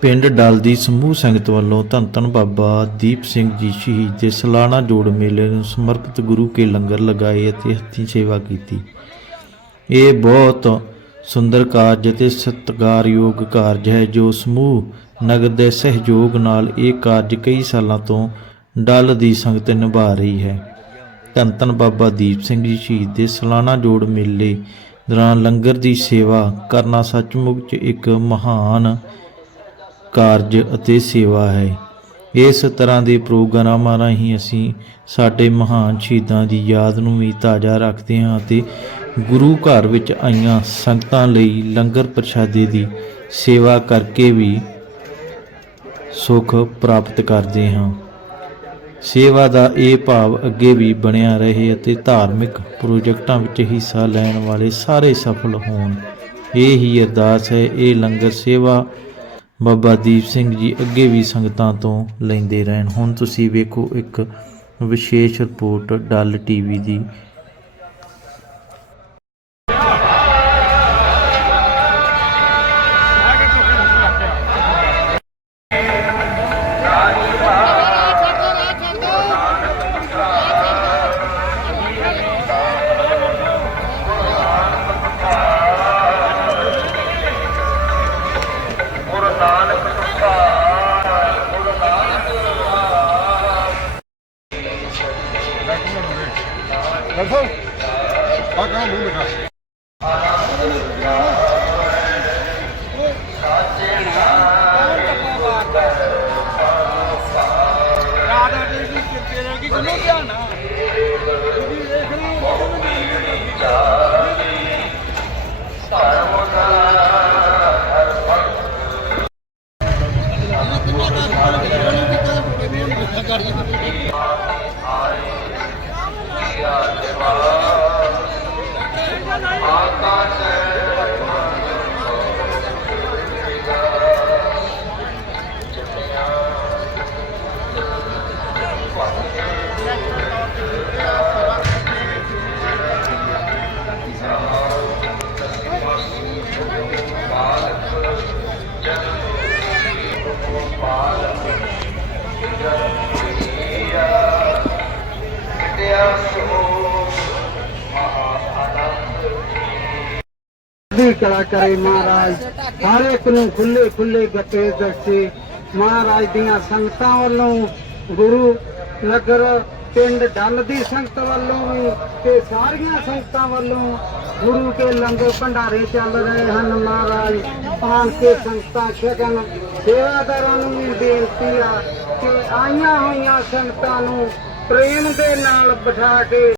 ਪਿੰਡ ਡਲ ਦੀ ਸਮੂਹ ਸੰਗਤ ਵੱਲੋਂ ਧੰਨ ਧੰਨ ਬਾਬਾ ਦੀਪ ਸਿੰਘ ਜੀ ਸ਼ਹੀਦ ਦੇ ਸਾਲਾਨਾ ਜੋੜ ਮੇਲੇ ਨੂੰ ਸਮਰਪਿਤ ਗੁਰੂ ਕੇ ਲੰਗਰ ਲਗਾਏ ਅਤੇ ਹੱਥੀਂ ਸੇਵਾ ਕੀਤੀ। ਇਹ ਬਹੁਤ ਸੁੰਦਰ ਕਾਰਜ ਅਤੇ ਸਤਿਕਾਰਯੋਗ ਕਾਰਜ ਹੈ ਜੋ ਸਮੂਹ ਨਗਰ ਦੇ ਸਹਿਯੋਗ ਨਾਲ ਇਹ ਕਾਰਜ ਕਈ ਸਾਲਾਂ ਤੋਂ ਡਲ ਦੀ ਸੰਗਤ ਨਿਭਾ ਰਹੀ ਹੈ। ਧੰਨ ਧੰਨ ਬਾਬਾ ਦੀਪ ਸਿੰਘ ਜੀ ਸ਼ਹੀਦ ਦੇ ਸਾਲਾਨਾ ਜੋੜ ਮੇਲੇ ਦੌਰਾਨ ਲੰਗਰ ਦੀ ਸੇਵਾ ਕਰਨਾ ਸੱਚਮੁੱਚ ਇੱਕ ਮਹਾਨ ਕਾਰਜ ਅਤੇ ਸੇਵਾ ਹੈ। ਇਸ ਤਰ੍ਹਾਂ ਦੇ ਪ੍ਰੋਗਰਾਮਾਂ ਰਾਹੀਂ ਅਸੀਂ ਸਾਡੇ ਮਹਾਨ ਸ਼ਹੀਦਾਂ ਦੀ ਯਾਦ ਨੂੰ ਵੀ ਤਾਜ਼ਾ ਰੱਖਦੇ ਹਾਂ ਅਤੇ ਗੁਰੂ ਘਰ ਵਿੱਚ ਆਈਆਂ ਸੰਗਤਾਂ ਲਈ ਲੰਗਰ ਪ੍ਰਸ਼ਾਦੇ ਦੀ ਸੇਵਾ ਕਰਕੇ ਵੀ ਸੁੱਖ ਪ੍ਰਾਪਤ ਕਰਦੇ ਹਾਂ। ਸੇਵਾ ਦਾ ਇਹ ਭਾਵ ਅੱਗੇ ਵੀ ਬਣਿਆ ਰਹੇ ਅਤੇ ਧਾਰਮਿਕ ਪ੍ਰੋਜੈਕਟਾਂ ਵਿੱਚ ਹਿੱਸਾ ਲੈਣ ਵਾਲੇ ਸਾਰੇ ਸਫਲ ਹੋਣ। ਇਹ ਹੀ ਅਰਦਾਸ ਹੈ, ਇਹ ਲੰਗਰ ਸੇਵਾ ਬਾਬਾ ਦੀਪ ਸਿੰਘ ਜੀ ਅੱਗੇ ਵੀ ਸੰਗਤਾਂ ਤੋਂ ਲੈਂਦੇ ਰਹਿਣ। ਹੁਣ ਤੁਸੀਂ ਵੇਖੋ ਇੱਕ ਵਿਸ਼ੇਸ਼ ਰਿਪੋਰਟ ਡੱਲ ਟੀਵੀ ਦੀ। ਦੱਸੋ ਆ ਕਹਾਂ ਮੂੰਹ ਮਿਠਾ ਰਾਧਾ ਦੇਵੀ ਦੀ ਕਿਰਪਾ ਰਹੇਗੀ ਗੁਰੂ ਧਿਆਨ ਨਾਲ ਤੁਸੀਂ ਦੇਖ ਰਹੇ ਹੋ ਦੀ ਕਲਾ ਕਰੇ ਮਹਾਰਾਜ। ਹਰ ਇੱਕ ਨੂੰ ਖੁੱਲੇ ਖੁੱਲੇ ਗੱਤੇ ਦੱਸੇ। ਮਹਾਰਾਜ ਦੀਆਂ ਸੰਗਤਾਂ ਵੱਲੋਂ ਗੁਰੂ ਨਗਰ ਪਿੰਡ ਡੱਲ ਦੀ ਸੰਗਤ ਵੱਲੋਂ ਵੀ ਤੇ ਸਾਰੀਆਂ ਸੰਗਤਾਂ ਵੱਲੋਂ ਗੁਰੂ ਕੇ ਲੰਗਰ ਭੰਡਾਰੇ ਚੱਲ ਰਹੇ ਹਨ ਮਹਾਰਾਜ। ਆਣ ਕੇ ਸੰਗਤਾਂ ਛਕਣ। ਸੇਵਾਦਾਰਾਂ ਨੂੰ ਵੀ ਬੇਨਤੀ ਆ ਕਿ ਆਈਆਂ ਹੋਈਆਂ ਸੰਗਤਾਂ ਨੂੰ ਪ੍ਰੇਮ ਦੇ ਨਾਲ ਬਿਠਾ ਕੇ